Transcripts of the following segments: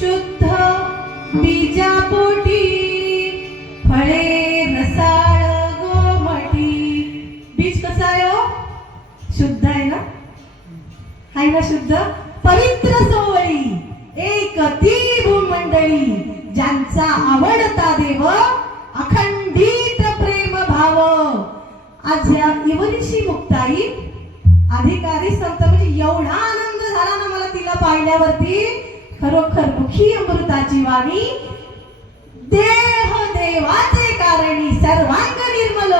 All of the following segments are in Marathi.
शुद्ध बीजापोटी फळे रसाळ गोमटी. बीज कसं आहे हो? शुद्ध आहे ना? आहे ना शुद्ध? पवित्र सोवळी एक ती भूमंडळी ज्यांचा आवडता देव अखंडित प्रेम भाव. आज या इवनिशी मुक्ताई अधिकारी संत म्हणजे एवढा आनंद झाला ना मला तिला पाहिल्यावरती. खरोखर मुखी अमृताची वाणी देह देवाचे कारणी सर्वांग निर्मल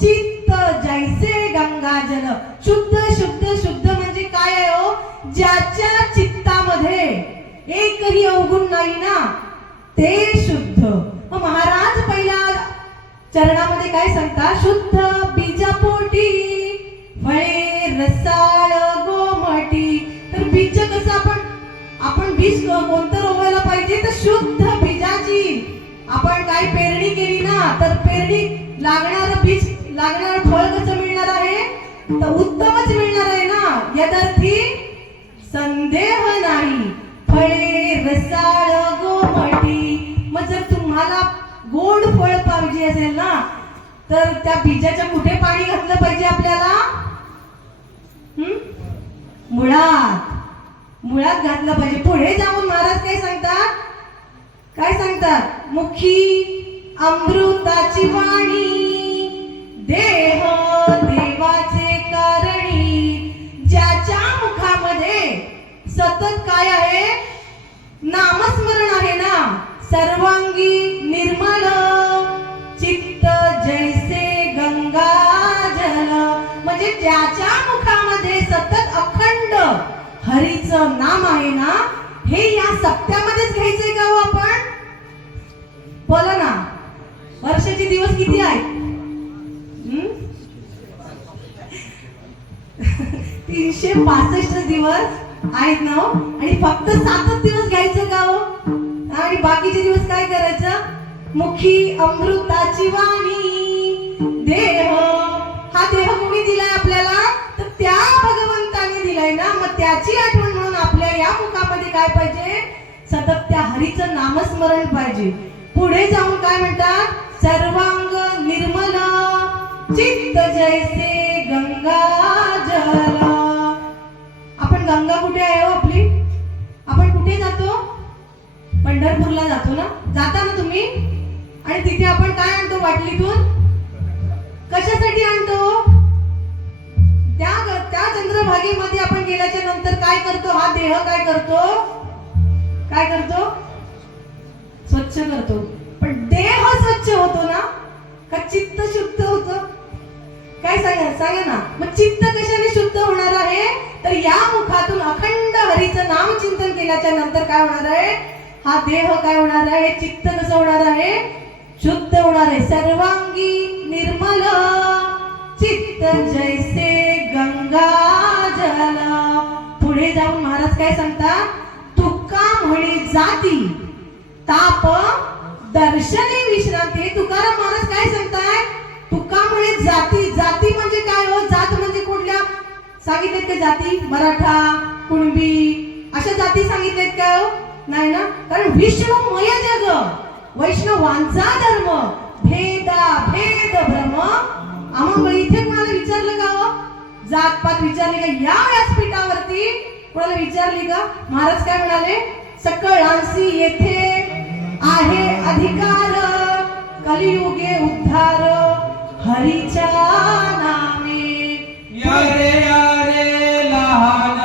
चित्त जैसे गंगाजल. शुद्ध शुद्ध शुद्ध म्हणजे काय आहे हो? ज्याच्या चित्तामध्ये एकही अवगुण नाही ना ते शुद्ध. मग महाराज पहिल्या चरणामध्ये काय सांगतात? शुद्ध बीजापोटी फळे रसाळ गोमटी. तर बीज कसं आपण बीज कोणतं रोवायला पाहिजे? तर शुद्ध बीजाची. आपण काय पेरणी केली ना तर पेरणी लागणारं बीज लागणारं फळ कसं मिळणार आहे? तर उत्तमच मिळणार आहे ना, यादर्थी संदेह नाही. फळे रसाळ गोमटी. मग जर तुम्हाला गोड फळ पाहिजे असेल ना तर त्या बीजाच्या कुठे पाणी घातलं पाहिजे आपल्याला? मुळात घातलं पाहिजे. पुढे जाऊन महाराज काय सांगतात? काय सांगतात? मुखी अमृताची वाणी देह देवाचे कारणी. ज्याच्या मुखामध्ये सतत काय आहे? नामस्मरण आहे ना. सर्वांगी निर्मल चित्त जैसे गंगा जल. म्हणजे ज्याच्या मुखामध्ये सतत अखंड हरीचं नाम आहे ना, हे या सप्त्यामध्येच घ्यायचंय का हो आपण? बोला ना. वर्षाचे दिवस किती आहेत? 365 दिवस आहेत ना. आणि फक्त 7 दिवस घ्यायचं का हो? आणि बाकीचे दिवस काय करायचं? मुखी अमृताची वाणी देह. हा देह कोणी दिलाय आपल्याला? तर त्या भगवंताने दिलाय ना. मग त्याची आठवण म्हणून आपल्या या मुखामध्ये काय पाहिजे? सतत त्या हरीचं नामस्मरण पाहिजे. पुढे जाऊन काय म्हणतात? सर्वांग निर्मल चित्त जैसे गंगा जल. आपण गंगा कुठे आहे हो आपली? आपण कुठे जातो? पंढरपूरला जातो ना. जाता ना तुम्ही? आणि तिथे आपण काय आणतो बाटलीतून? कशासाठी आणतो? त्या चंद्रभागेमध्ये आपण गेल्याच्या नंतर काय करतो? हा देह काय करतो? काय करतो? स्वच्छ करतो. पण देह स्वच्छ होतो ना का चित्त शुद्ध होतं? काय सांगा ना. मग चित्त कशाने शुद्ध होणार आहे? तर या मुखातून अखंड हरीचं नाम चिंतन केल्याच्या नंतर काय होणार आहे? हा देह काय होणार आहे? चित्त कसं होणार आहे? शुद्ध होणार आहे. सर्वांगी निर्मल चित्त जैसे गंगा जल. पुढे जाऊन महाराज काय सांगतात? तुका म्हणे जाती ताप दर्शने विश्रांती. तुकाराम महाराज काय सांगताय? तुका म्हणे जाती. जाती म्हणजे काय हो? जात म्हणजे कुठल्या सांगितलेत का जाती? मराठा, कुणबी अशा जाती सांगितलेत का हो? नाही ना. कारण विश्वमय जग वैष्णवांचा धर्म भेदा भेद भ्रम. आम्हाला इथे कोणाला विचारलं का हो? जात पात विचारली का? या व्यासपीठावरती कोणाला विचारली का? महाराज काय म्हणाले? सकळांसी येथे आहे अधिकार कलियुगे उद्धार हरीच्या नामे. यारे यारे लहान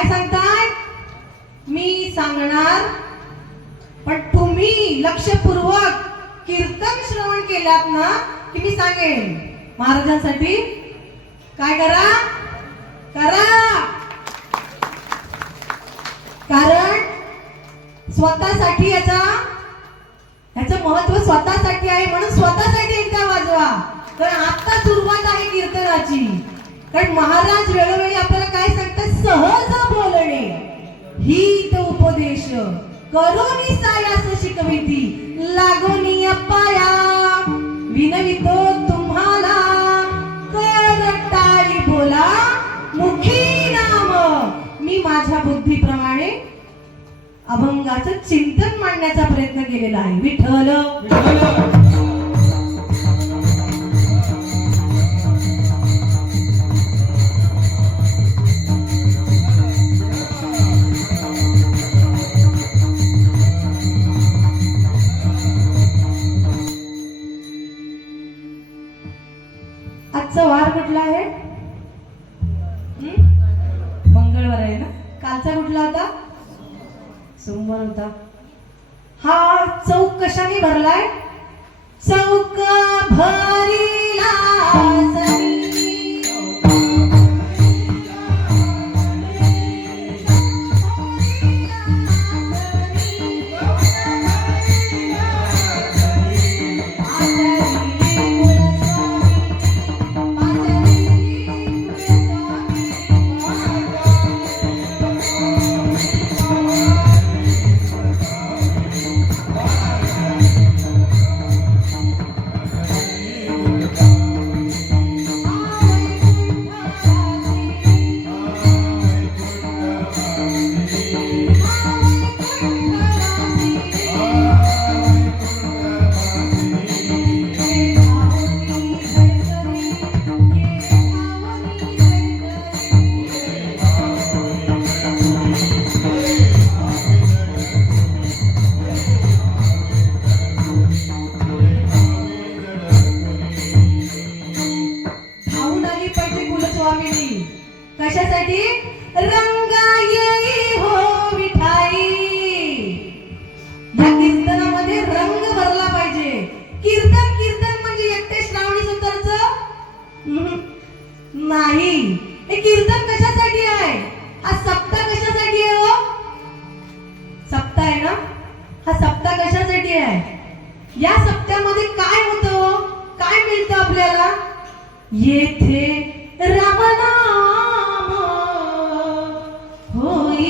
काय सांगताय? मी सांगणार, पण तुम्ही लक्षपूर्वक कीर्तन श्रवण केलात ना की मी सांगेन. महाराजांसाठी काय करा? कारण स्वतःसाठी याचं महत्व स्वतःसाठी आहे, म्हणून स्वतःसाठी एकदा वाजवा. कारण आता सुरुवात आहे कीर्तनाची. कारण महाराज वेळोवेळी आपल्याला काय सांगतात? सहज बोलणे ही तो उपदेश करोनी सायास शिकविती लागोनी पाया विनवितो तुम्हाला कर टाळी बोला मुखी नाम. मी माझ्या बुद्धीप्रमाणे अभंगाचं चिंतन मांडण्याचा प्रयत्न केलेला आहे. विठ्ठल आजचा वार कुठला आहे? मंगळवार आहे ना. कालचा कुठला होता? सोमवार होता. हा चौक कशाने भरलाय? चौक भरीला कशासाठी? रंगा येई हो विठाई. या कीर्तनामध्ये रंग भरला पाहिजे. कीर्तन म्हणजे एकटे श्रावणी सुतारचं नाही. हे कीर्तन कशासाठी आहे? हा सप्ताह कशासाठी आहे हो? सप्ताह आहे ना. हा सप्ताह कशासाठी आहे? या सप्त्यामध्ये काय होतं? काय मिळतं आपल्याला? येथे रामनाम होई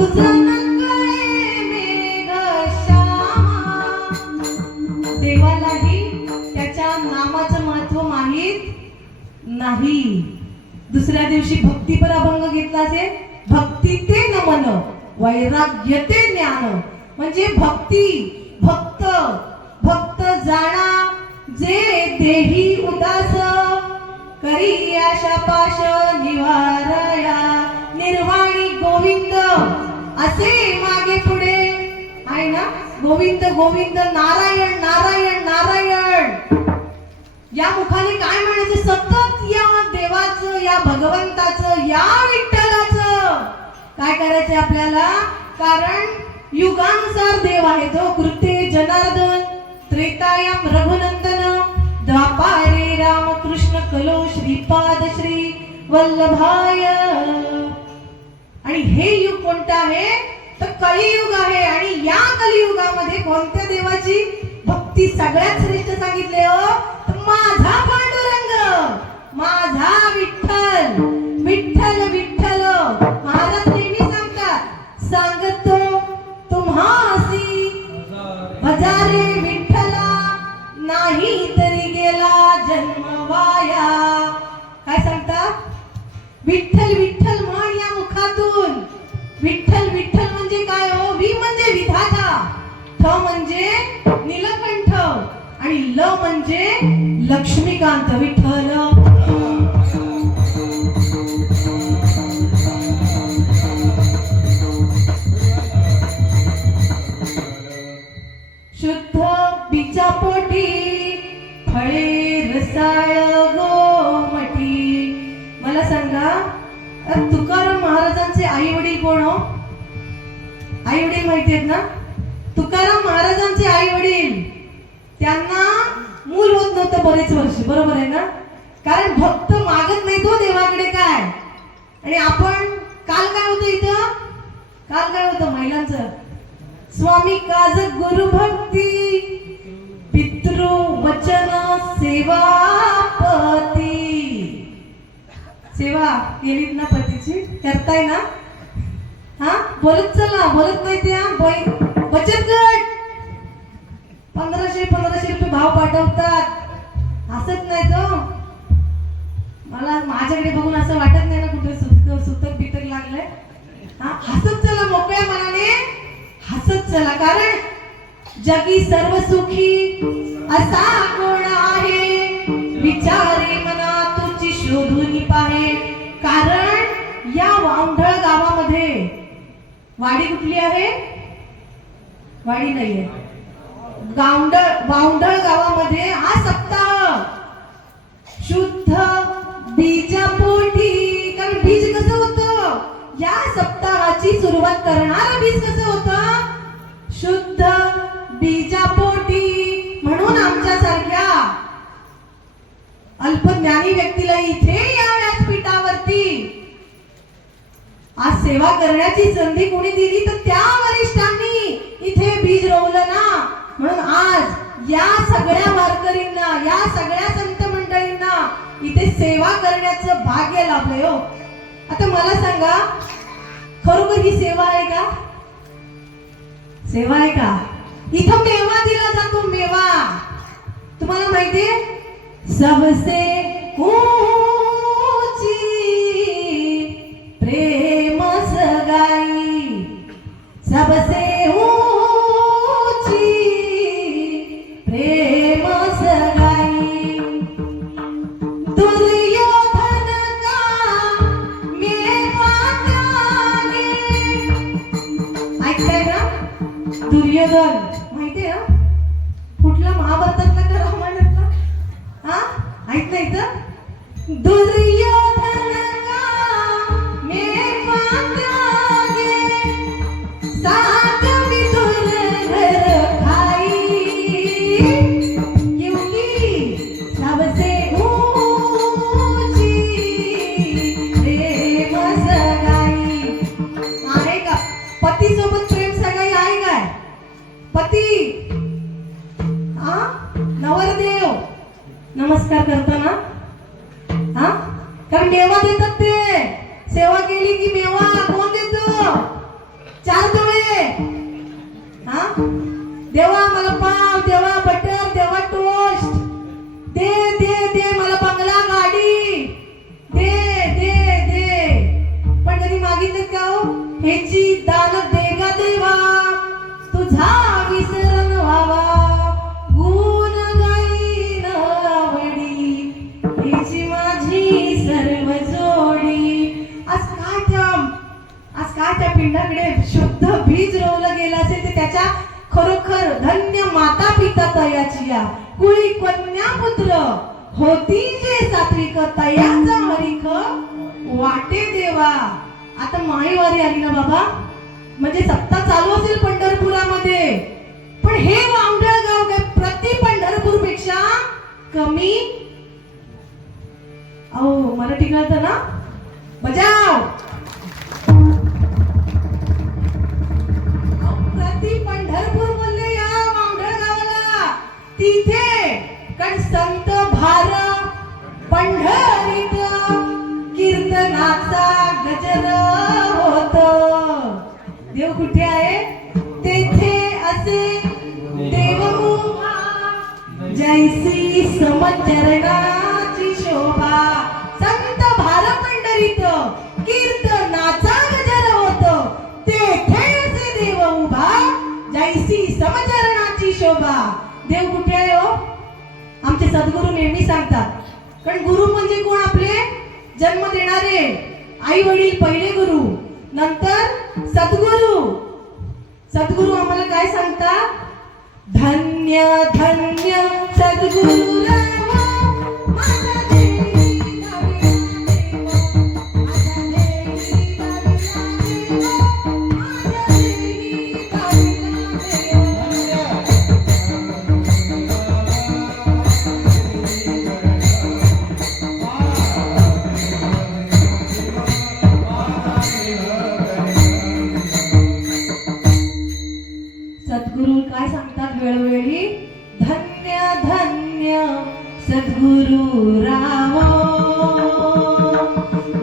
तुझ नकळे मेघ श्यामा. देवालाही त्याच्या नामाचं महत्व माहीत नाही. दुसऱ्या दिवशी भक्तीपर अभंग घेतला असेल, भक्ती ते नमन वैराग्य ते ज्ञान. म्हणजे भक्ती भक्त भक्त जाणा जे देही उदास, करी आशा पाश निवारया निर्वाणी गोविंद. असे मागे पुढे आहे ना, गोविंद गोविंद नारायण नारायण नारायण. या मुखाने काय म्हणायचं, सतत या देवाचं, या भगवंताचं, या विठ्ठलाचं काय करायचंय आपल्याला. कारण युगानुसार देव आहे तो. कृते जनार्दन, त्रेतायाम रघुनंदन, द्वापारे रामकृष्ण कलो श्रीपाद श्री वल्लभाय. आणि हे युग कोणतं आहे तर कलियुग आहे. आणि या कलियुगामध्ये कोणत्या देवाची भक्ती सगळ्यात श्रेष्ठ सांगितले हो, तर माझा पांडुरंग, माझा विठ्ठल. विठ्ठल विठ्ठल महाराज नेहमी सांगतात, सांगतो तुम्हासी हजारे विठ्ठला, नाही तरी गेला जन्म वाया. काय सांगतात, विठ्ठल विठ्ठल म्हण या मुखातून. विठ्ठल विठ्ठल म्हणजे काय हो, वि म्हणजे विधाता, ठ म्हणजे नीलकंठ आणि ल म्हणजे लक्ष्मीकांत. विठ्ठल शुद्ध बीजापोटी फळे रसाळ गोमटी. मला सांगा, तुकाराम महाराजांचे आई वडील कोण हो? आई वडील माहिती आहेत ना. तुकाराम महाराजांचे आई वडील, त्यांना मूल होत नव्हतं बरेच वर्ष, बरोबर आहे ना. कारण भक्त मागत नाही तो देवाकडे काय. आणि आपण काल काय होतं इथं, काल काय होतं महिलांचं, स्वामी काज गुरु भक्ती पितृ वचन सेवापती. सेवा केलीत ना पतीची, करताय ना. हा बोलत चला, बोलत नाही त्या बचत गट 1500 रुपये भाव पाठवतात. हसत नाही तो. मला माझ्याकडे बघून असं वाटत नाही ना कुठे सुतक बितक लागलंय. हा हसत चला, मोकळ्या मनाने हसत चला. कारण जगी सर्व सुखी असा कोण आहे, विचारे मना तुझी शोधून पाहे. कारण या वांढळ गावामध्ये, वाडी कुठली आहे, वाडी नाहीये, वावंढळ गावामध्ये हा सप्ताह शुद्ध बीजापोटी. कारण बीज कसं होतं, या सप्ताहाची सुरुवात करणार बीज कसं होतं, शुद्ध बीजापोटी. म्हणून आमच्यासारख्या अल्पज्ञानी व्यक्तीला इथे या व्यासपीठावरती आज सेवा करण्याची संधी कोणी दिली तर त्या वरिष्ठांनी इथे बीज रोवलं ना. म्हणून आज या सगळ्या वारकरींना, या सगळ्या संत मंडळींना इथे सेवा करण्याचं भाग्य लाभलंय हो. आता मला सांगा, खरोखर ही सेवा आहे का, सेवा आहे का. इथं मेवा दिला जातो, मेवा. तुम्हाला माहितीये, सबसे ऊंची प्रेम सगाई, सबसे ऊंची प्रेम सगाई. दुर्योधन का मेवा त्याने. ऐकताय ना, दुर्योधन माहितीये ना, कुठला महाभारतातला का रामायणातला, हा ऐक नाही तर. दुर्योधन का मेवा त्यागे, सात विदुर घर खाई. क्योंकि सबसे ऊंची प्रेम सगाई. आहे का पती सोबत प्रेम सगाई आहे काय, पती नवरदेव नमस्कार करताना, हा कारण मेवा देतात ते. सेवा केली की मेवा कोण देतो, देहीची दान देगा देवा, तुझा विसरण व्हावा, गुण गाईन आवडी, हीची माझी सर्व जोडी. आज काय त्या पिंडाकडे शुद्ध बीज रोवलं गेलं असेल ते त्याच्या खरोखर धन्य माता पिता तयाची या कुळी कन्या पुत्र होती जे सात्विक तयाचा हरिख वाटे देवा. आता माईवारी आली ना बाबा, म्हणजे सत्ता चालू असेल पंढरपुरामध्ये, पण हे वामडळ गाव काय प्रति पंढरपूर पेक्षा कमी? अहो मराठी कळतं ना? बजाव. प्रति पंढरपूर बोलले या वामडळ गावाला. तिथे कारण संत भार पंढरीत कीर्तनाचा गजर होत. देव कुठे आहे? तेथे असे देव उभा, जैसी समचरणाची शोभा. संत भार पंढरीत कीर्तनाचा गजर होत, तेथे असे देव उभा, जैसी समचरणाची शोभा. देव कुठे आहे हो? आमचे सद्गुरू नेहमी सांगतात, कारण गुरु म्हणजे कोण? आपले जन्म देणारे आई वडील पहिले गुरु, नंतर सद्गुरू. सद्गुरू आम्हाला काय सांगतात? धन्य धन्य सद्गुरू राम, माझा देवी दाविला देव, माझा देवी दाविला देव, माझा देवी दाविला सद्गुरू काय सांगतात वेळोवेळी? धन्य धन्य सद्गुरू राम,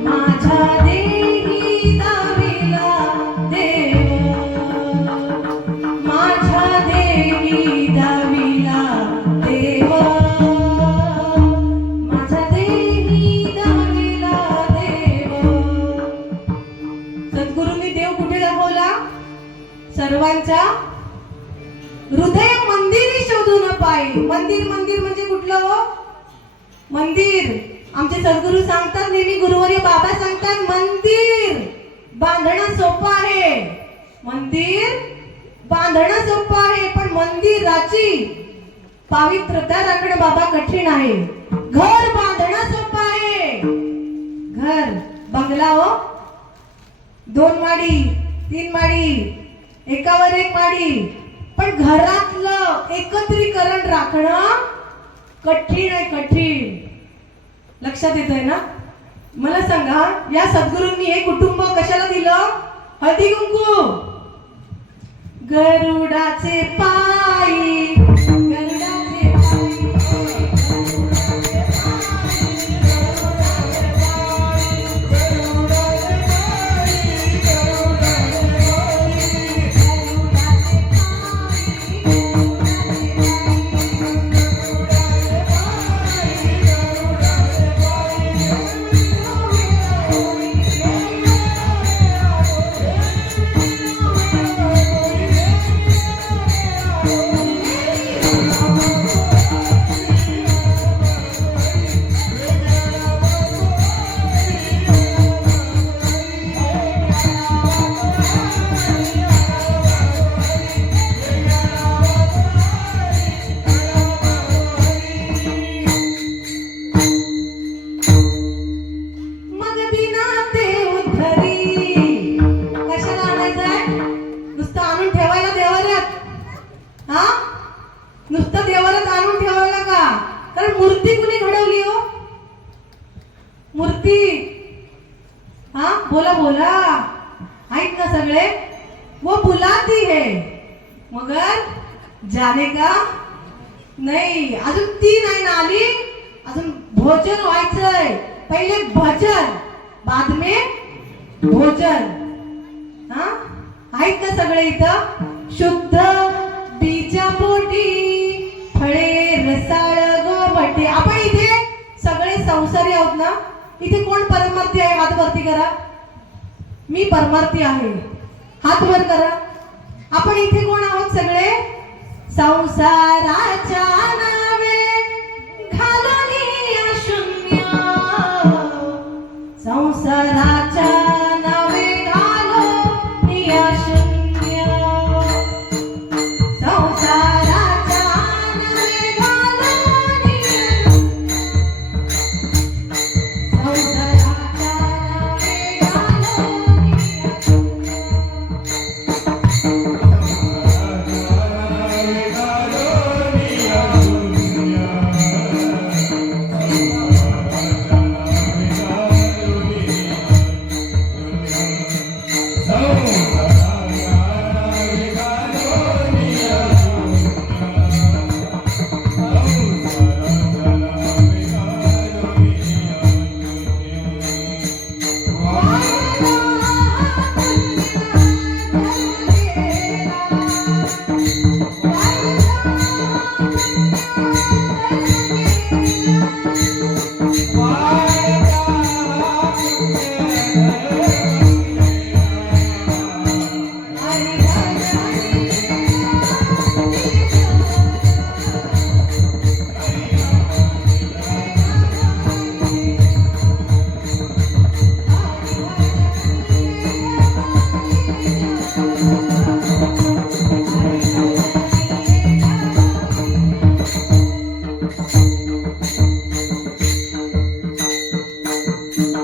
माझ्या देही दाविला देव, माझ्या देही दाविला देव, माझ्या देही दाविला देव. सद्गुरूंनी देव कुठे दाखवला? सर्वांच्या हृदय मंदिरी शोधून पाहिजे. मंदिर मंदिर म्हणजे कुठलं हो? मंदिर. आमचे सद्गुरू सांगतात नेहमी, गुरुवर्य बाबा सांगतात, मंदिर बांधणं सोपं आहे. मंदिर बांधणं सोपं आहे, पण मंदिराची पावित्रता राखणं बाबा कठीण आहे. घर बांधणं सोपं आहे. घर बंगला हो, 2 माडी 3 माडी, एकावर एक माडी, पण घरातलं एकत्रीकरण राखणं कठीण आहे, कठीण. लक्षात येतंय ना? मला सांगा, या सद्गुरूंनी हे कुटुंब कशाला दिलं? हळदी कुंकू. गरुडाचे पायी, गरुडाचे पायी, बोला बोला, आहेत ना सगळे? वो बुलाती है मगर जाने का नाही. अजून ती नाही ना आली, अजून भोजन व्हायचंय. पहिले भजन, बाद में भोजन. हा, आहेत ना सगळे इथं? शुद्ध बीजा पोटी फळे रसाळ गोमटे. आपण इथे सगळे संसारी आहोत ना? इथे कोण परमार्थी आहे? हात वरती करा. मी परमार्थी आहे. हात वर करा. आपण इथे कोण आहोत सगळे? संसाराच्या नावे घालून शून्य, संसाराच्या नावे घालून शून्य, संसाराच्या नावे घालून, संसाराच्या नावे घालून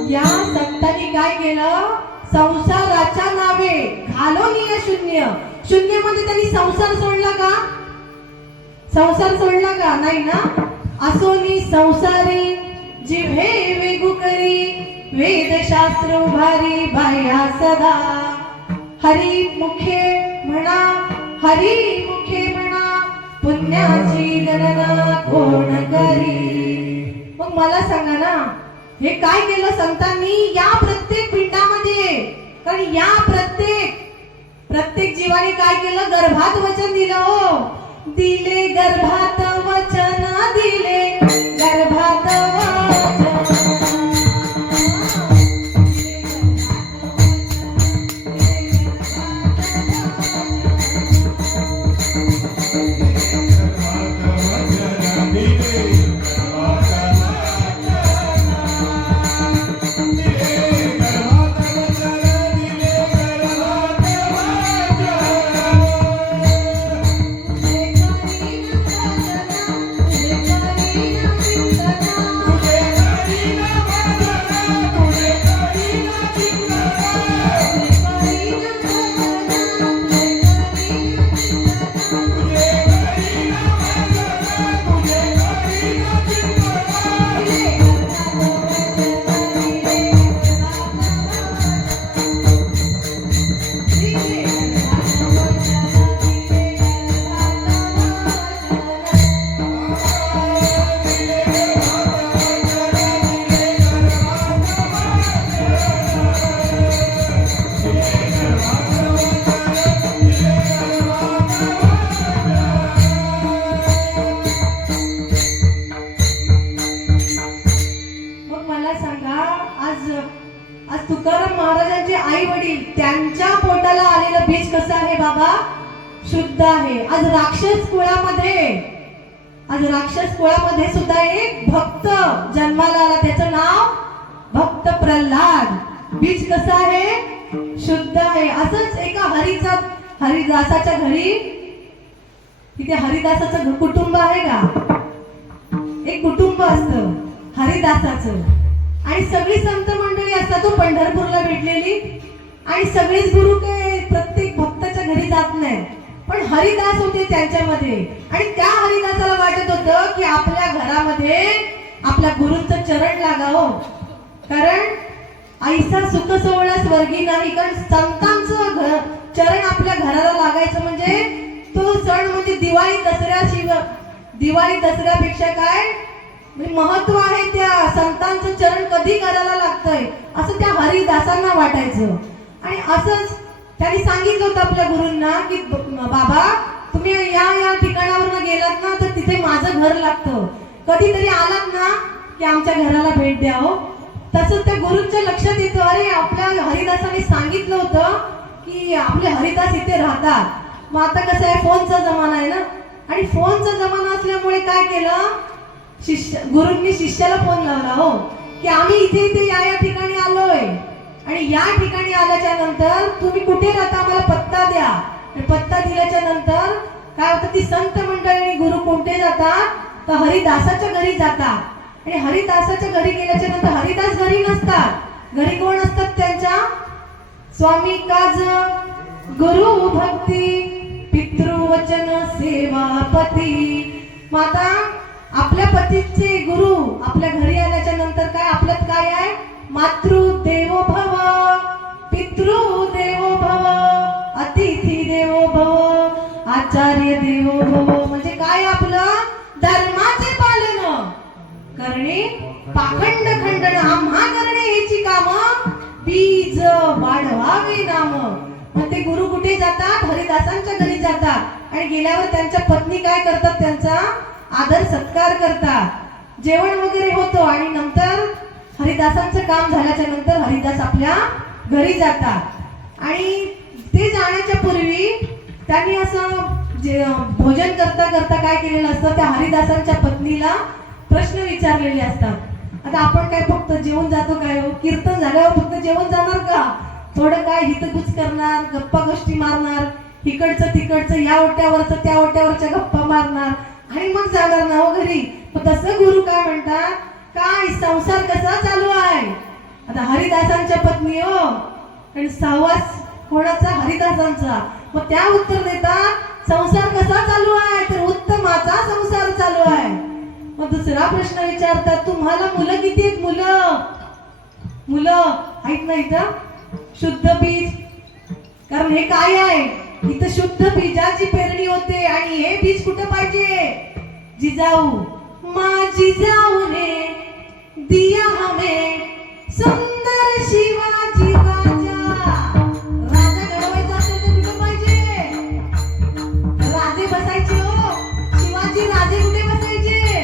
या संतांनी काय केलं? संसाराच्या नावे घालून शून्य. शून्य मध्ये त्यांनी संसार सोडला का? संसार सोडला का? नाही ना. असोनी संसारी जिव्हे वेगू करी, वेदशास्त्र उभारी बाह्या सदा. हरी मुखे म्हणा, हरी मुखे म्हणा, पुण्याची गणना कोण करी. मग मला सांगा ना, हे काय केलं संतांनी? या प्रत्येक पिंडामध्ये, कारण या प्रत्येक जीवाने काय केलं? गर्भात वचन दिलं. हो, दिले गर्भात वचन, दिले गर्भात वचन. तुकाराम महाराजांचे आई वडील, त्यांच्या पोटाला आलेलं बीज कसं आहे बाबा? शुद्ध आहे. आज राक्षस कुळामध्ये सुद्धा एक भक्त जन्माला आला, त्याचं नाव भक्त प्रल्हाद. बीज कसं आहे? शुद्ध आहे. असंच एका हरिदासाच्या घरी, तिथे हरिदासाचं कुटुंब आहे का? एक कुटुंब असतं हरिदासाचं, आणि सगळी संत मंडळी असतात तो पंढरपूरला भेटलेली, आणि सगळेच गुरु काय प्रत्येक भक्ताच्या घरी जात नाही, पण हरिदास होते त्यांच्यामध्ये. आणि त्या हरिदासाला वाटत होतं की आपल्या घरामध्ये आपल्या गुरूंचं चरण लागावं, कारण ऐसा सुख सोहळा स्वर्गी नाही. कारण संतांचं चरण आपल्या घराला लागायचं म्हणजे तो सण म्हणजे दिवाळी दसऱ्यापेक्षा काय महत्व आहे. त्या संतांचं चरण कधी करायला लागतंय असं त्या हरिदासांना वाटायचं. आणि असंच त्यांनी सांगितलं होतं आपल्या गुरूंना की बाबा तुम्ही या ठिकाणावर गेलात ना तर तिथे माझं घर लागतं, कधीतरी आलात ना की आमच्या घराला भेट द्या. हो, तसं त्या गुरूंच्या लक्षात येतं, अरे आपल्या हरिदासाने सांगितलं होतं की की आपले हरिदास इथे राहतात. मग आता कसं आहे, फोनचा जमाना आहे ना, आणि फोनचा जमाना असल्यामुळे काय केलं, गुरूंनी शिष्याला फोन लावला हो, की आम्ही इथे इथे या ठिकाणी आलोय, आणि या ठिकाणी आल्याच्या नंतर तुम्ही कुठे राहता आम्हाला पत्ता द्या. आणि पत्ता दिल्याच्या नंतर काय होतं, ती संत मंडळी आणि गुरु कोणते जातात, तर हरिदासाच्या घरी जातात. आणि हरिदासाच्या घरी गेल्याच्या नंतर हरिदास घरी नसतात. घरी कोण असतात त्यांच्या, स्वामी काज गुरु भक्ती पितृवचन सेवापती. माता आपल्या पतीचे गुरु आपल्या घरी आल्याच्या नंतर काय, आपल्यात काय आहे, मातृ देवो भव, पितृ देवो भव, अतिथी देवो भव, आचार्य देवो भव. म्हणजे काय, आपलं धर्माचे पालन करणे, पाखंड खंडन आम्हा करणे याची काम, बीज वाढवावे नाम. मग ते गुरु कुठे जातात, हरिदासांच्या घरी जातात. आणि गेल्यावर त्यांच्या पत्नी काय करतात, त्यांचा आदर सत्कार करतात, जेवण वगैरे होतो. आणि नंतर हरिदासांचं काम झाल्याच्या नंतर हरिदास आपल्या घरी जातात. आणि ते जाण्याच्या पूर्वी त्यांनी असं भोजन करता करता काय केलेलं असतं, त्या हरिदासांच्या पत्नीला प्रश्न विचारलेले असतात. आता आपण काय फक्त जेवण जातो काय हो, कीर्तन झाल्यावर फक्त जेवण जाणार का, थोडं काय हितगुज करणार, गप्पा गोष्टी मारणार, इकडचं तिकडचं, या ओट्यावरचं त्या ओट्यावरच्या गप्पा मारणार, आणि मग जाणार ना हो घरी. मग तसं गुरु काय म्हणतात, काय संसार कसा चालू आहे. आता हरिदासांच्या पत्नी हो, आणि सहवास कोणाचा, हरिदासांचा. मग त्या उत्तर देतात, संसार कसा चालू आहे, तर उत्तमाचा संसार चालू आहे. मग दुसरा प्रश्न विचारतात, तुम्हाला मुलं किती आहेत, मुलं आहेत ना इथं, शुद्ध बीज. कारण हे काय आहे, इथं शुद्ध बीजाची पेरणी होते. आणि हे बीज कुठं पाहिजे, जिजाऊ माझी जाऊने दिया हमें सुंदर शिवाजी राजा. राजा घडवायचा असेल तर कुठं पाहिजे, राजे बसायचे हो. शिवाजी राजे कुठे बसायचे,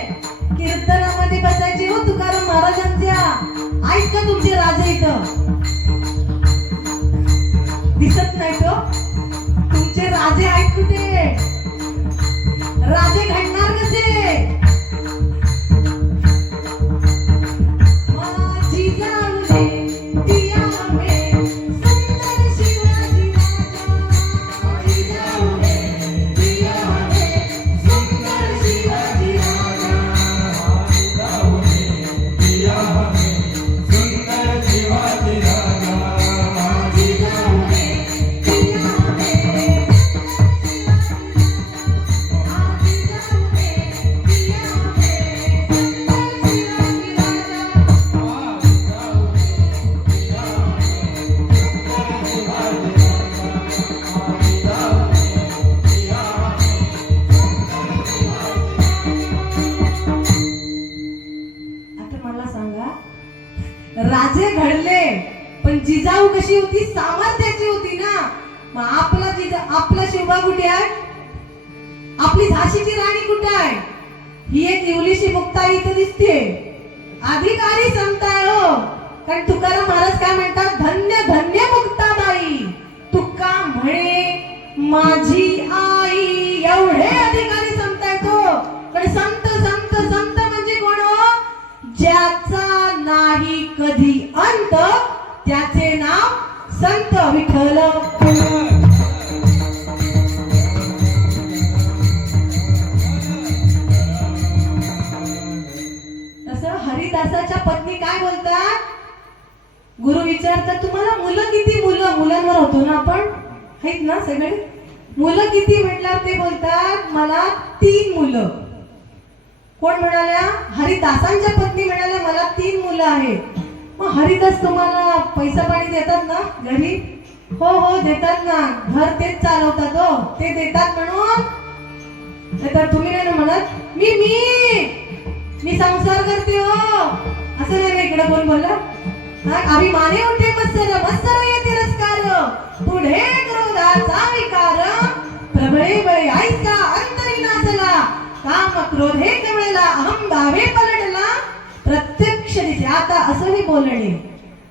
कीर्तनामध्ये बसायचे हो, तुकाराम महाराजांच्या. आहेत का तुमचे राजे इथं, दिसत नाही तो, तुमचे राजे आहेत कुठे, राजे घडणार कसे. राजे घडले, पण जिजाऊ कशी होती, सामर्थ्याची होती ना. मग आपला शिवबा कुठे आहे, आपली झाशीची राणी कुठे आहे, ही एक इवलीशी मुक्ताई इथे दिसते. अधिकारी संत आहे हो. कारण तुकाराम महाराज काय म्हणतात, धन्य धन्य मुक्ताबाई, तुका म्हणे माझी आई. एवढे अधिकारी संत आहेत हो. पण संत संत संत म्हणजे कोण हो, ज्याचा नाही कधी अंत, त्याचे नाव संत विठ्ठल. तसं हरिदासाच्या पत्नी काय बोलतात, गुरु विचारतात तुम्हाला मुलं किती, मुलांवर होतो ना आपण, आहेत ना सगळे, मुलं किती म्हटल्यावर ते बोलतात मला 3 मुलं. कोण म्हणाल्या, हरिदासांच्या पत्नी म्हणाल्या मला 3 मुलं आहेत. मग हरिदास तुम्हाला पैसा पाणी देतात ना घरी, हो हो देतात ना, घर तेच चालवतात हो, ते देतात म्हणून. तर तुम्ही नाही म्हणत मी संसार करते हो, असं नाही. इकडे कोण बोलला, अभिमाने होते मत्सर ये तिरस्कार, पुढे क्रोधाचा विकार, प्रबळे बळे ऐसा अंतरी नाचला, काम क्रोधे कवळला, अहम भावे पलटला, प्रत्यक्ष दिसे. आता असंही बोलणे,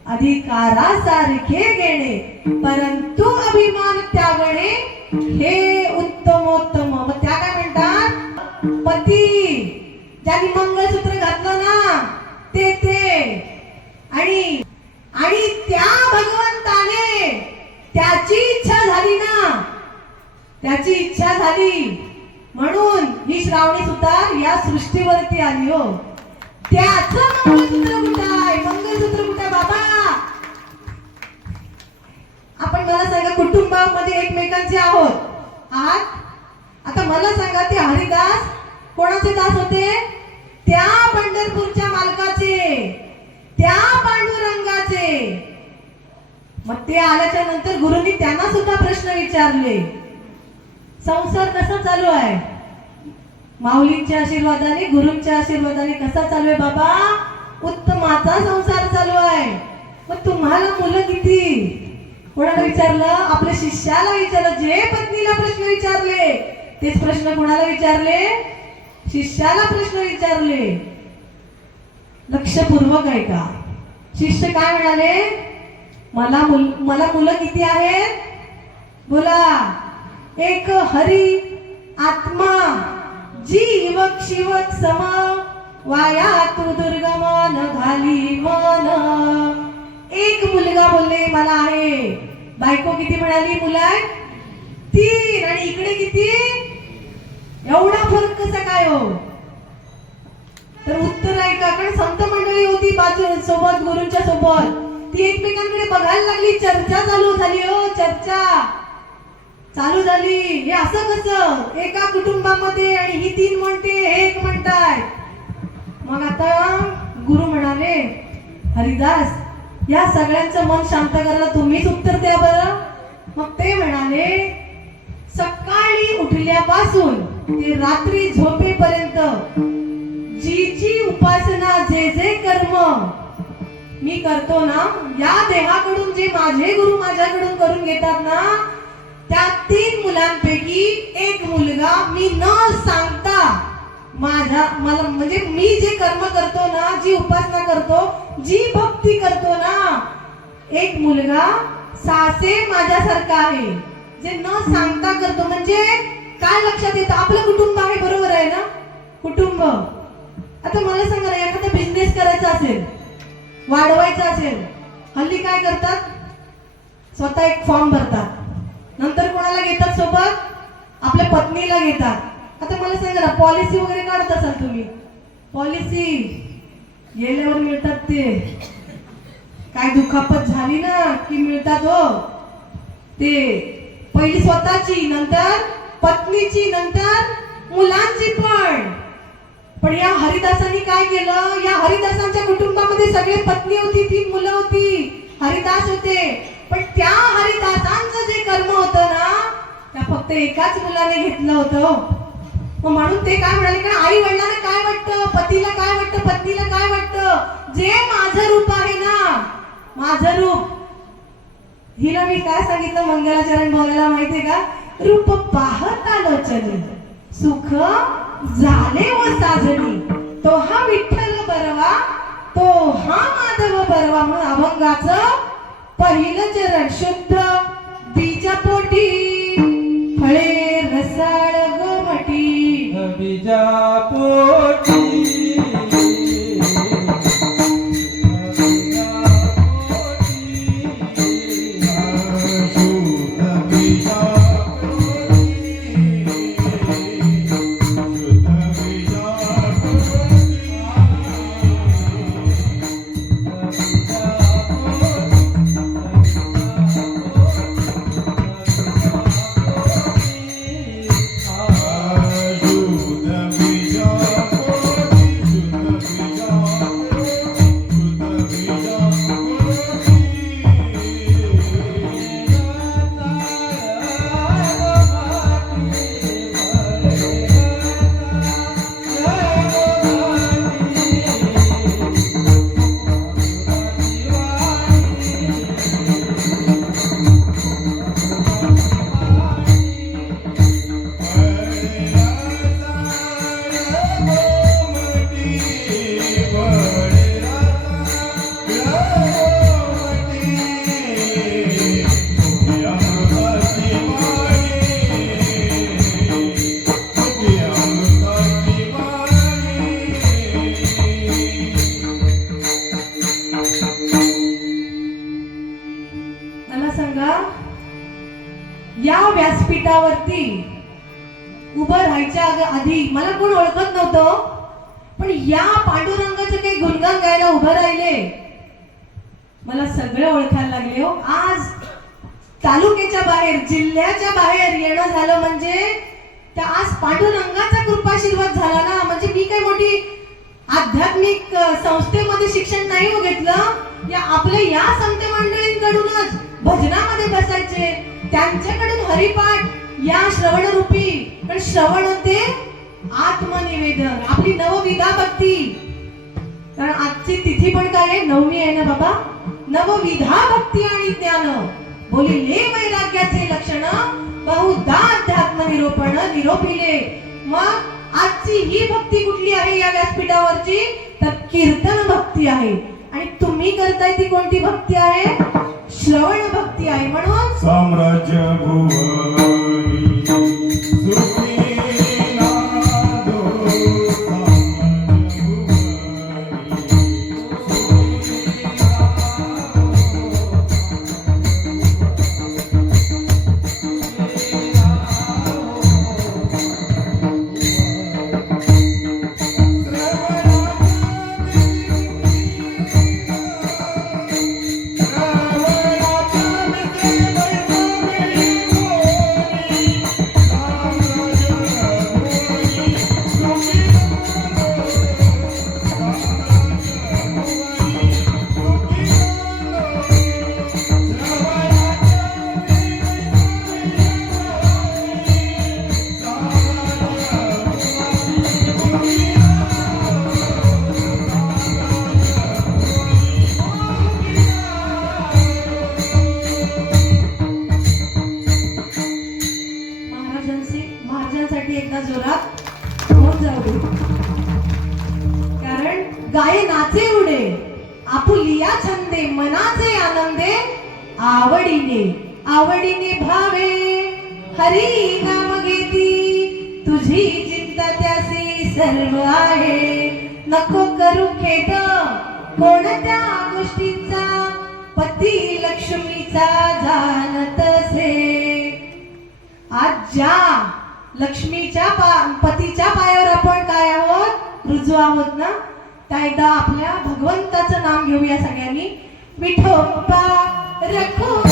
अधिकारासारखे घेणे परंतु अभिमान त्यागणे हे उत्तमोत्तम. मग त्या काय म्हणतात? पती ज्यांनी मंगळसूत्र घातलं ना ते आणि त्या भगवंताने त्याची इच्छा झाली ना, त्याची इच्छा झाली म्हणून ही श्रावणी सुतार या सृष्टीवरती आली. हो, त्याचं मंगळसूत्र कुठं आहे? मंगळसूत्र कुठं आहे बाबा? आपण मला सांगा, कुटुंबामध्ये एकमेकांचे आहात. आता मला सांगा, ते हरिदास कोणाचे दास होते? त्या पंढरपूरच्या मालकाचे, त्या पांडुरंगाचे. मग ते आल्याच्या नंतर गुरुंनी त्यांना सुद्धा प्रश्न विचारले, संसार कसा चालू आहे? माऊलींच्या आशीर्वादाने, गुरुंच्या आशीर्वादाने कसा चालू आहे बाबा? उत्तमाचा संसार चालू आहे. मग तुम्हाला मुलं किती? कोणाला विचारलं? आपल्या शिष्याला विचारलं. जे पत्नीला प्रश्न विचारले तेच प्रश्न कोणाला विचारले? शिष्याला प्रश्न विचारले. लक्षपूर्वक आहे का? शिष्य काय म्हणाले? मला मुलं किती आहेत? बोला. एक हरी आत्मा जीवक शिवक सम वाया तू दुर्गमन घाली मन. एक मुलगा बोलले मला आहे. बायको किती म्हणाली? मुलं आहेत 3. आणि इकडे किती? एवढा फरक कसा काय हो? तर उत्तर आहे का? कारण संत मंडळी होती बाजू सोबत, गुरुंच्या सोबत. ती एकमेकांकडे बघायला लागली. चर्चा चालू झाली. हो, चर्चा चालू झाली. हे असं कसं एका कुटुंबामध्ये? आणि ही 3 म्हणते, हे 1 म्हणताय. मग आता गुरु म्हणाले, हरिदास या सगळ्यांचं मन शांत करायला तुम्हीच उत्तर द्या बरं. मग ते म्हणाले, सकाळी उठल्यापासून ते रात्री झोपेपर्यंत जी उपासना, जे कर्म मी करतो ना, या देहाकडून जे माझे गुरु माझ्याकडून करून घेतात ना, त्या 3 मुलांपैकी 1 मुलगा मी न सांगता मला म्हणजे मी जे कर्म करतो ना, जी उपासना करतो, जी भक्ती करतो ना, 1 मुलगा सासे माझ्यासारखा आहे, जे न सांगता करतो. म्हणजे काय लक्षात येतं? आपलं कुटुंब आहे, बरोबर आहे ना? कुटुंब. आता मला सांगा ना, एखादा बिझनेस करायचा असेल, वाढवायचा असेल, हल्ली काय करतात? स्वतः एक फॉर्म भरतात, नंतर कोणाला घेतात सोबत? आपल्या पत्नीला घेतात. आता मला सांगा ना, पॉलिसी वगैरे काढत असाल तुम्ही, पॉलिसी गेल्यावर मिळतात ते काय दुखापत झाली ना की मिळतात. हो, ते पहिली स्वतःची, नंतर पत्नीची, नंतर मुलांची पण या हरिदासांनी काय केलं? या हरिदासांच्या कुटुंबामध्ये सगळे पत्नी होती, 3 मुलं होती, हरिदास होते. पण त्या हरिदासांचं जे कर्म होतं ना, त्या फक्त एकाच मुलाने घेतलं होतं. मग म्हणून ते काय म्हणाले, कारण आई वडिलांना काय वाटतं, पतीला काय वाटतं, पत्नीला काय वाटतं? जे माझं रूप आहे ना, माझं रूप. हिला मी काय सांगितलं मंगलाचरण बोलायला माहितीये का? रूप पाहता लोचनी सुख झाले व साजनी, तो हा विठ्ठल बरवा, तो हा माधव बरवा. म्हणून अभंगाचं पहिलं चरण शुद्ध बीजापोटी फळे रसाळ गोमटी. बीजापोटी या व्यासपीठावरती उभं राहायच्या आधी मला कोण ओळखत नव्हतं, पण या पांडुरंगाचे काही गुणगान गायला उभं राहिले, मला सगळे ओळखायला लागले हो. आज तालुक्याच्या बाहेर, जिल्ह्याच्या बाहेर येणं झालं म्हणजे त्या आज पांडुरंगाचा कृपाशीर्वाद झाला ना. म्हणजे मी काही मोठी आध्यात्मिक संस्थेमध्ये शिक्षण नाही हो घेतलं, या आपल्या या संत मंडळींकडूनच भजनामध्ये बसायचे, त्यांच्याकडून हरिपाठ या श्रवणरूपी. पण श्रवण ते आत्मनिवेदन, आपली नवविधा भक्ती. कारण आजची तिथी पण काय आहे, नवमी आहे ना बाबा. नवविधा भक्ती आणि ज्ञान बोलिले वैराग्याचे लक्षण, बहुधा अध्यात्म निरोपण निरोपिले. मग आजची ही भक्ती कुठली आहे या व्यासपीठावरची, तर कीर्तन भक्ती आहे. आणि तुम्ही करताय ती कोणती भक्ती आहे, श्रवण भक्ती आहे. म्हणून साम्राज्य भुवनी सुखी नादो, साम्राज्य महाराजांसाठी एकदा जोरात होऊन जाऊ दे. कारण गाये नाचे उडे, आपुलिया छंदे मनाचे आनंदे, आवडीने आवडीने भावे हरी नाम घेती, तुझी चिंता त्यासी सर्व आहे. नको करू खेद कोणत्या गोष्टीचा, पती लक्ष्मीचा जाणतसे. आज ज्या लक्ष्मीच्या पतीच्या पायावर आपण काय आहोत, रुजू आहोत ना, त्या एकदा आपल्या भगवंताचं नाम घेऊया सगळ्यांनी. विठोबा रखुमाई,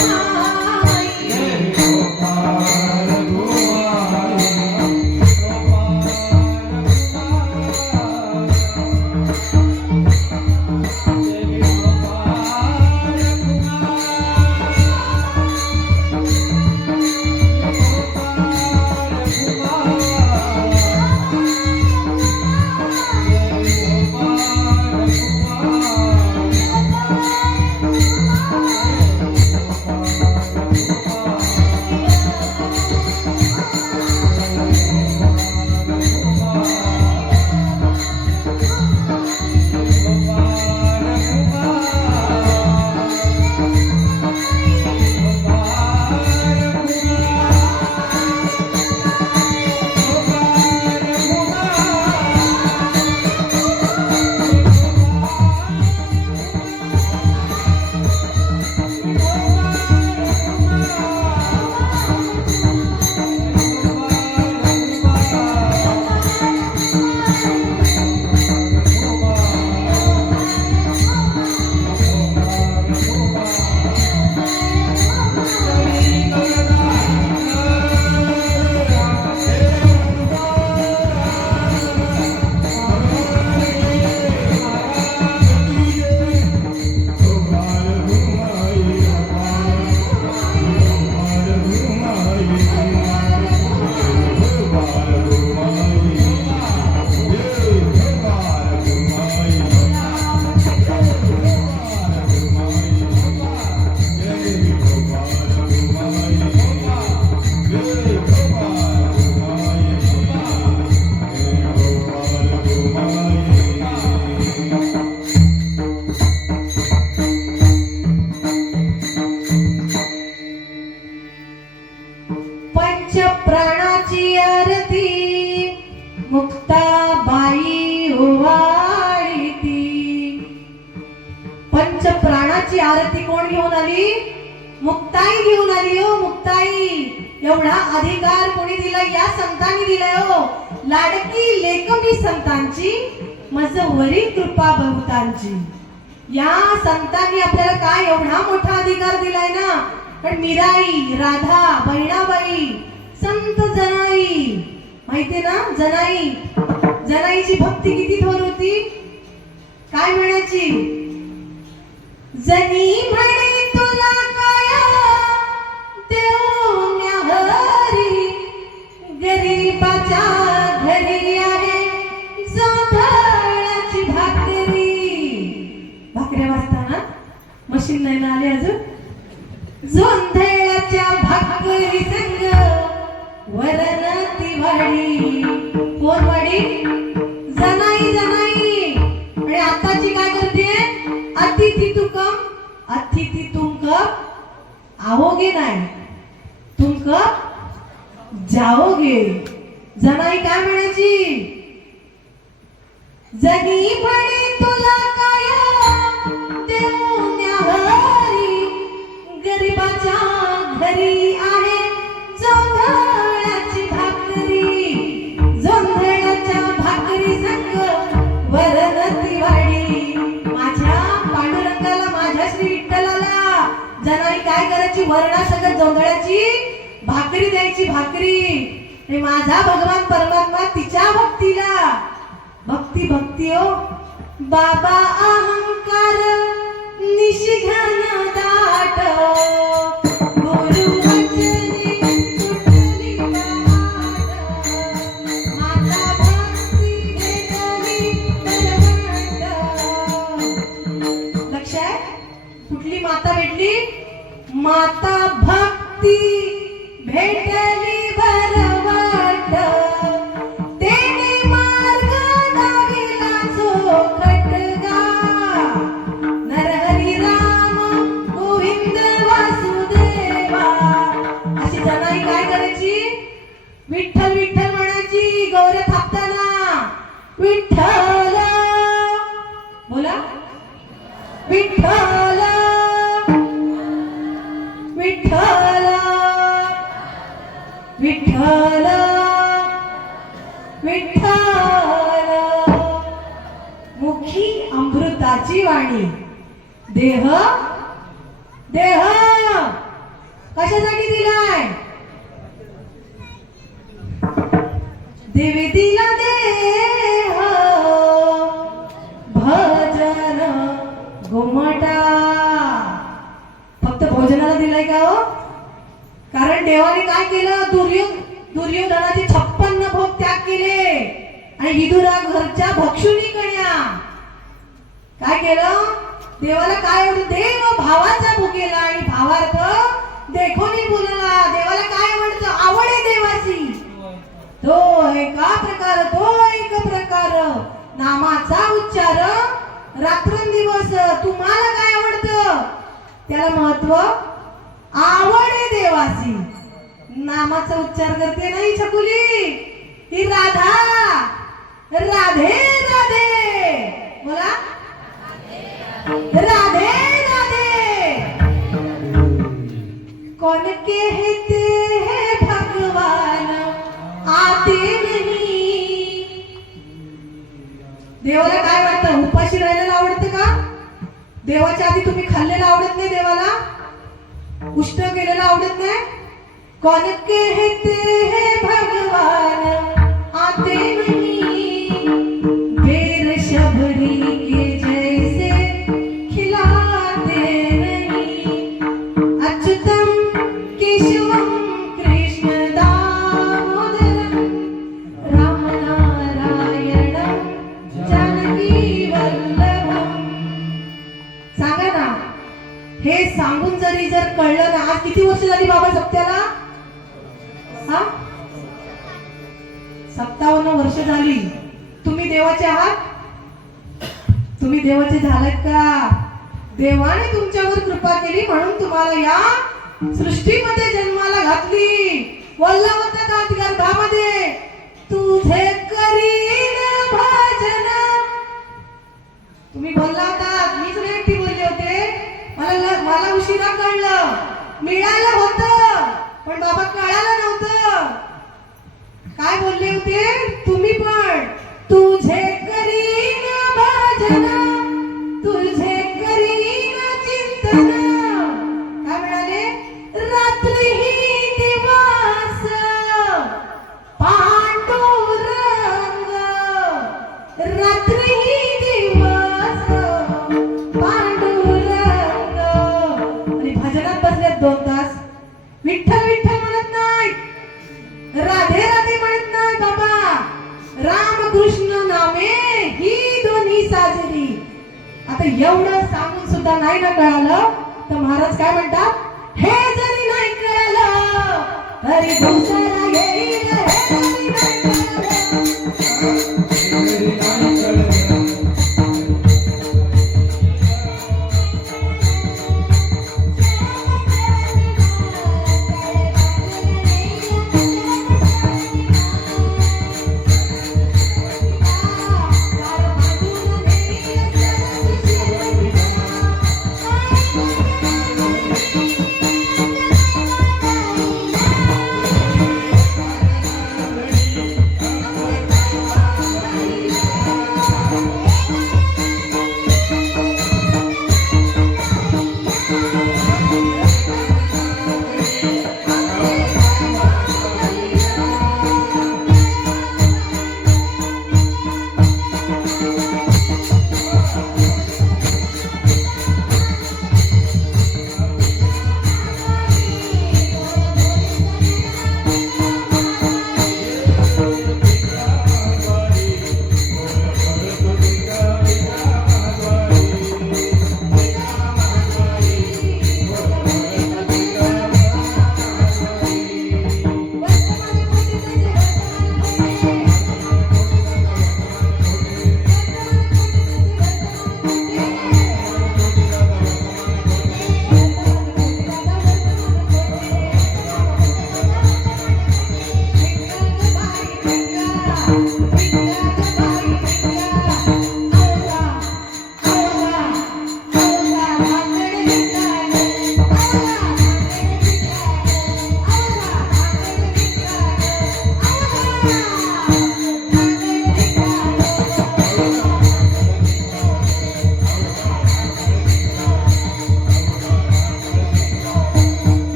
प्राणाची आरती मुक्ताबाई ओवाळीती. पंच प्राणाची आरती कोण घेऊन आली, मुक्ताई घेऊन आली. हो मुक्ताई, एवढा अधिकार कोणी दिलाय? या संतांनी दिलाय हो. लाडकी लेकमी संतांची मज वरी कृपा बहुतांची. या संतांनी आपल्याला काय एवढा मोठा अधिकार दिलाय ना. पण मीराई, राधा, बहिणाबाई, संत जनाई, माहितीये ना जनाई. जनाईची भक्ती किती थोर होती. काय म्हणायची? जनी म्हणे तुला काय देऊ न्याहरी, गरीबाच्या घरी आहे जोंधळ्याची भाकरी. भाकऱ्या वाजताना मशीन नाही ना आले अजून. जोंधळ्याच्या भाकरी संग वरण ती वाडी. कोण वाडी? जनाई. जनाई. आणि आताची काय करते? अतिथी तुकम, अतिथी तुमक आओगे नाही, तुमक जाओगे. जनाई काय म्हणायची? जनी म्हणे तुला काय देऊ न्याहरी, गरीबाच्या घरी आहे जोंधळ्याची भाकरी. जोंधळ्याच्या भाकरी संग वरण ती वाडी. माझ्या पांडुरंगाला, माझ्या श्री विठ्ठलाला जनाई काय करायची? वरणा सगळं जोंधळ्याची भाकरी द्यायची. भाकरी. आणि माझा भगवान परमात्मा तिच्या भक्तीला, भक्ती भक्ती हो बाबा. अहंकार निशिघन दाट, गुरु वचनी तुटली पहाट. माता भक्ती भेटली बलवंत. लक्ष आहे? कुठली माता भेटली? माता भक्ती भेटली बलवंत. तेने मार्ग दाविला जो खटगा. नरहरी राम गोविंद वासुदेवा. अशी जनाई काय करायची? विठ्ठल विठ्ठल म्हणायची. गौऱ्या थापताना विठ्ठल बोला. विठ्ठल विठ्ठल विठ्ठल विठ्ठल. मुखी अमृताची वाणी. देह देह कशासाठी दिलाय? देवे दिला देह भजन घुमटा. फक्त भोजनाला दिलाय का हो? कारण देवाने काय केलं? दुर्योधनाचे 56 भोग त्याग केले. आणि विदुरा घरच्या भक्षुनी कन्या. काय केलं? देवाला काय आवडतं? देव भावाचा भुकेला आणि भावार्थ देखोनी बोलला. देवाला काय आवडतं? आवड आहे देवाची. तो एका प्रकार, तो एक प्रकार. नामाचा उच्चार रात्रंदिवस. तुम्हाला काय आवडतं? त्याला महत्व आवड आहे देवाची. नामाचा उच्चार करते नाही छकुली. ही राधा. राधे राधे बोला. राधे राधे. कौन कहते हैं भगवान आते नहीं. देवाला काय वाटतं? उपाशी राहायला आवडतं का? देवाच्या आधी तुम्ही खाल्लेलं आवडत नाही देवाला? उष्ट केलेलं आवडत नाही? कौन कहते हैं भगवान आते नहीं, बेर शबरी के जैसे खिलाते नहीं. अच्युतम केशवम कृष्ण दामोदरम राम नारायणम जानकी वल्लभम. सांगा ना, हे सांगून जर कळलं ना. आज किती वर्ष झाली बाबा सप्त्याला? 57 वर्ष झाली. तुम्ही देवाचे आहात? तुम्ही देवाचे झालात का? देवाने तुमच्यावर कृपा केली म्हणून तुम्हाला या सृष्टीमध्ये जन्माला घातली. वल्लवतात गर्भामध्ये. तुझे करीन भजन. तुम्ही बोलला होता, मीच एकटी बोलले होते. मला उशिरा कळलं. मिळालं होतं पण बाबा कळालं बसले होते तुम्ही पण. तुझे करीन भजन, तुझे करीन चिंतन. काय म्हणाले? रात्री ही दिवस पांडुरंग, रात्री ही दिवस पांडुरंग. आणि भजनात बसलेत 2 तास. विठ्ठल विठ्ठल म्हणत नाही, राधे राधे म्हणत नाही बाबा. रामकृष्ण नामे ही दोन्ही साजरी. आता एवढं सांगून सुद्धा नाही ना कळालं तर महाराज काय म्हणतात? हे जरी नाही कळालं तरी दुसरा येईल. हे जरी नाही कळालं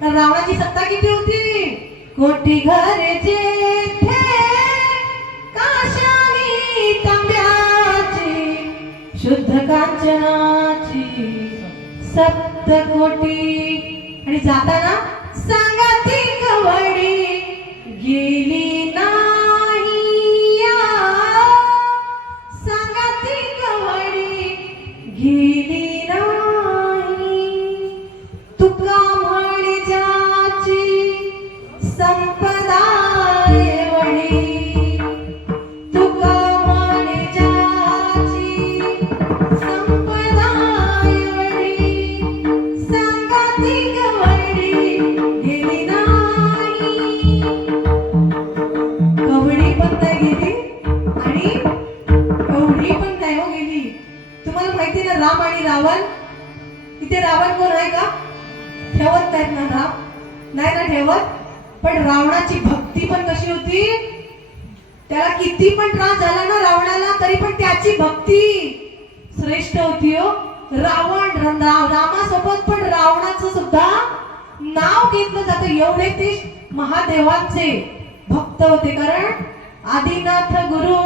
रावणाची सत्ता किती होती? कोटी घरचे थे काशानी तांब्याची, शुद्ध कांचनाची सप्तकोटी. आणि जाताना सांगा ती कवडी गेली नाही या, सांगा ती कवडी गेली नाही. तुका म्हणे ज्याची संपदा एवढी, तुका म्हणे ज्याची संपदा एवढी, सांगा ती कवडी गेली नाही. कवडी पण नाही गेली आणि कवडी पण नाही हो गेली. तुम्हाला माहिती ना राम आणि रावण, इथे रावण कोण आहे का? ठेवत नाहीत ना राम, नाही ना ठेवत. पण रावणाची भक्ती पण कशी होती? त्याला किती पण त्रास झाला ना रावणाला तरी पण त्याची भक्ती श्रेष्ठ होती हो. रावण रामासोबत पण रावणाचं सुद्धा नाव घेतलं जातं, एवढे ते महादेवांचे भक्त होते. कारण आदिनाथ गुरु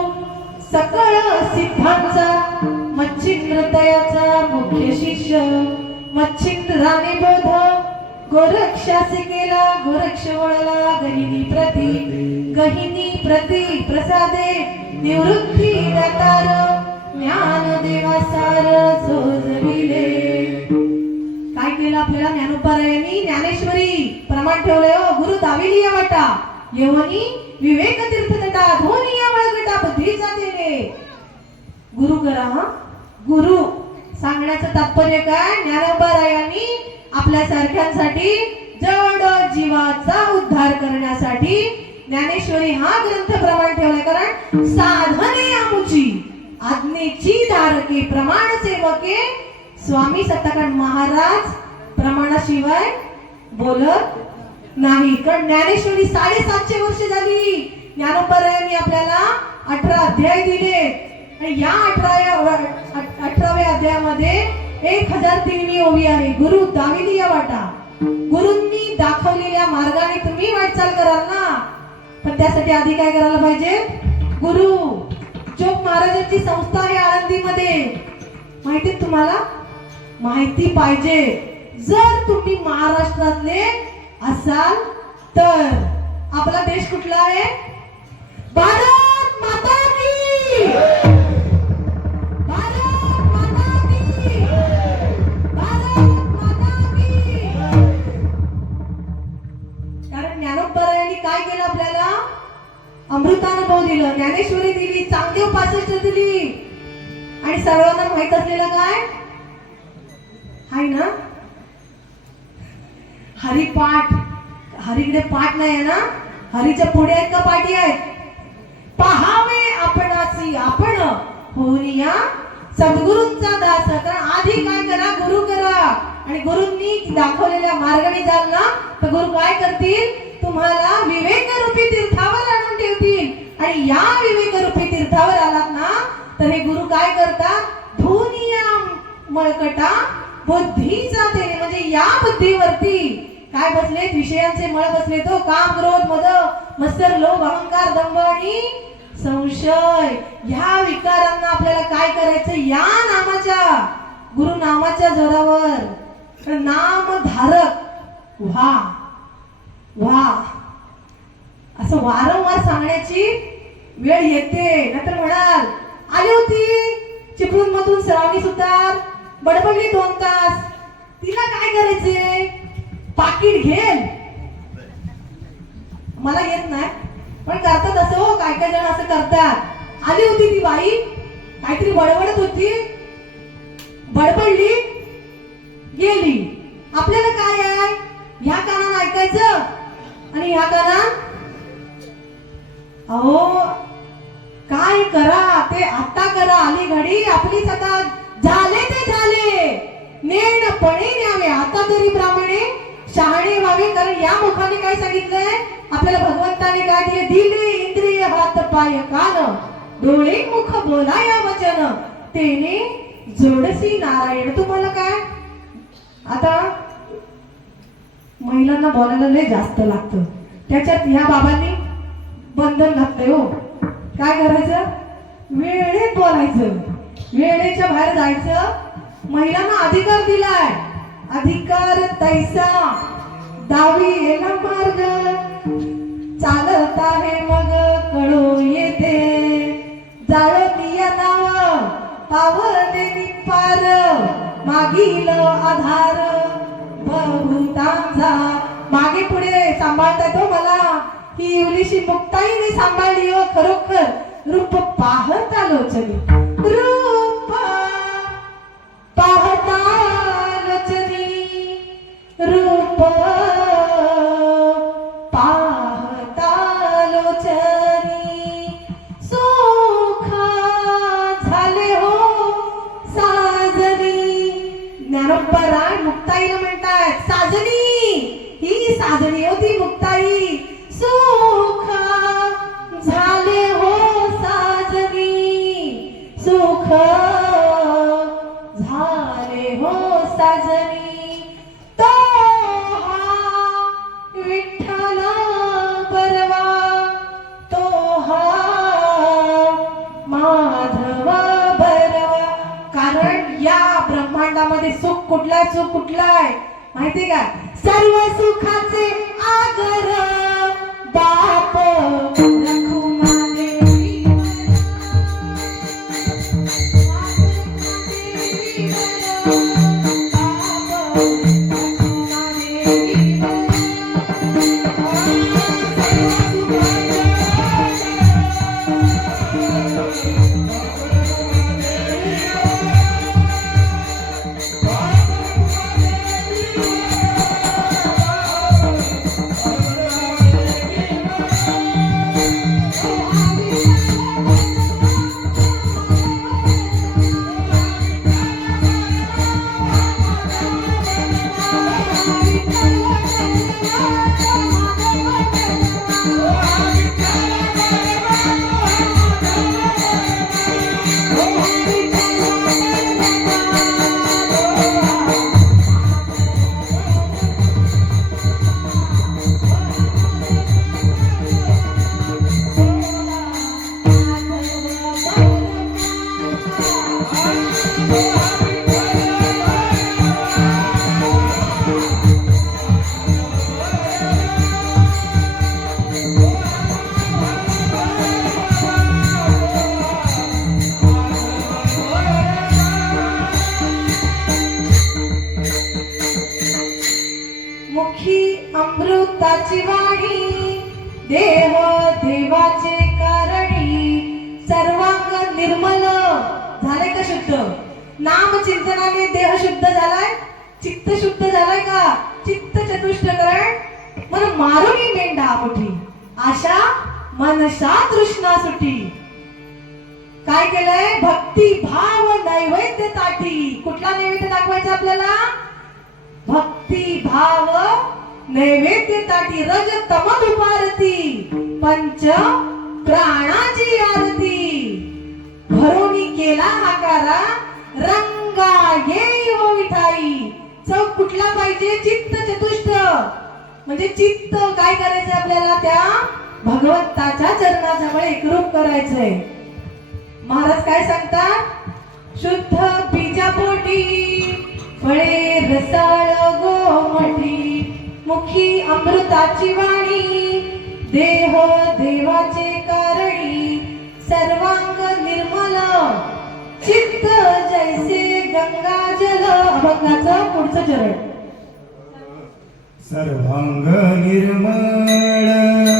सकळ सिद्धांचा मच्छिंद्र तयाचा मुख्य शिष्य, मच्छिंद्राने बोध गोरक्षासे केला, गोरक्ष वळला गहिनी प्रती प्रसादे निवृत्ती दातार, ज्ञान देवासार जोजविले. काय केलं आपल्याला ज्ञानोबारायांनी? ज्ञानेश्वरी प्रमाण ठेवलंय हो. गुरु दाविली या वाटा येवनी विवेक तीर्थ तटा, धोनी या वळगटा बुद्धीचा देणे. गुरु करा हा, गुरु सांगण्याचं तात्पर्य काय? ज्ञानोबारायांनी आपल्या सारख्यांसाठी जड जीवाचा उद्धार करण्यासाठी ज्ञानेश्वरी हा ग्रंथ प्रमाण ठेवलाय. कारण साधने आमुची आज्ञेची धारके प्रमाण सेवके स्वामी सत्ताकांड महाराज प्रमाणाशिवाय बोलत नाही. कारण ज्ञानेश्वरी 750 वर्ष झाली. ज्ञानोबारायांनी आपल्याला 18 अध्याय दिले आणि या 18व्या अध्यायामध्ये 1003वी ओवी आहे. गुरु दाविलिया वाटा. गुरूंनी दाखवलेल्या मार्गाने तुम्ही वाटचाल कराल ना, पण त्यासाठी आधी काय करायला पाहिजे? गुरु. चोप महाराजांची संस्था आहे आळंदीमध्ये. माहिती तुम्हाला? माहिती पाहिजे. जर तुम्ही महाराष्ट्रातले असाल तर. आपला देश कुठला आहे? भारत माता की. भारत माता की. भारत माता की. कारण ज्ञानोबारायांनी काय केलं? आपल्याला अमृतानुभव दिलं, ज्ञानेश्वरी दिली, चांगदेव 65 दिली आणि सर्वांना माहित असलेलं काय आहे ना? हरिपाठ. हरीकडे पाठ नाही आहे ना, हरीच्या पुढे आहेत का पाठी आहेत? पहावे आपणासी आपण होऊनिया सद्गुरूंचा दास. कारण आधी काय करा? गुरु करा. आणि गुरूंनी दाखवलेल्या मार्गाने जाल ना तर गुरु काय करतील? तुम्हाला विवेक रूपी तीर्थावर आणून ठेवतील. आणि या विवेक रूपी तीर्थावर आलात ना तर हे गुरु काय करतात? धुनिया मळकटा बुद्धीचा तेने. म्हणजे या बुद्धीवरती काय बसले? विषयांचे मळ बसले. तो काम, क्रोध, मद, मत्सर, लोभ, अहंकार, दंभ आणि संशय. ह्या विकारांना आपल्याला काय करायचं? या नामाच्या, गुरु नामाच्या जोरावर नामधारक व्हा. व्हा असं वारंवार सांगण्याची वेळ येते. नंतर म्हणाल आली होती चिपळूण मधून श्रावणी सुतार, बडबडली 2 तास. तिला काय करायचे? पाकिट घेल. मला येत नाही पण करतात असं. हो, काय काय जण असं करतात. आली होती ती बाई, काहीतरी बडबडत होती, बडबडली, गेली. आपल्याला काय आहे? ह्या कानानं ऐकायचं आणि ह्या कानानं अहो काय करा ते आता करा. आली घडी आपलीच. आता झाले ते झाले, नेणपणे न्यावे. आता तरी ब्राह्मणे शहाणे व्हावे. कारण या मुखाने काय सांगितलंय आपल्याला? भगवंताने काय दिले? दिले इंद्रिय हात पाय कान डोळे मुख बोलाया वचन तेने जोडसी नारायण. तुम्हाला काय आता महिलांना बोलायला लय जास्त लागतं. त्याच्यात ह्या बाबांनी बंधन घातलंय. हो, काय करायचं? वेळेत बोलायचं, वेळेच्या बाहेर जायचं. महिलांना अधिकार दिलाय. अधिकार तैसा दावी येला मार्ग चालत आहे मग कळो येते. जाळनिया नाव पावले पार मागील आधार बहुतांचा. मागे पुढे सांभाळतात हो मला. ही इवलीशी मुक्ताईने सांभाळली हो. खरोखर रूप पाहता लोचनी. रूप पाहता लोचनी. रूप पाहता लोचनी. सुख झाले हो साजनी. ज्ञानोबाराय मुक्ताईला म्हणतात साजनी. ही साजनी होती मुक्ताई. सुख झाले हो साजनी. सुख झाले हो साजनी. तो हा विठ्ठल बरवा. तो हा माधव बरवा. कारण या ब्रह्मांडामध्ये सुख कुठलाय? सुख कुठलाय माहिती का? सर्व सुखाचे आगर बाप मुखी अमृताची वाणी देह देवाचे कारणी सर्वांग निर्मल झाले का शुद्ध नाम चिंतनाने देह शुद्ध झालाय चित्त शुद्ध झालाय का चित्त चतुष्टकरण मन मारुनी मेंढा मुठी आशा मनसा तृष्णा सुटी काय केलंय भक्ती भाव नैवेद्य ताटी कुठला नैवेद्य दाखवायचा आपल्याला भक्ती भाव नैवेद्य ताटी रज तम दुपारती पंच प्राणाची आरती भरोनी केला हाकारा रंगा येई हो विठाई चव कुठला पाहिजे चित्त चतुष्ट म्हणजे चित्त काय करायचंय आपल्याला त्या भगवंताच्या चरणाजवळ एकरूप करायचंय महाराज काय सांगतात शुद्ध बीजापोटी फळे रसाळ गोमटी मुखी अमृताची वाणी देह देवाचे कारणी सर्वांग निर्मल चित्त जैसे गंगाजल अभंगाचं पुढचं चरण सर्वांग निर्मळ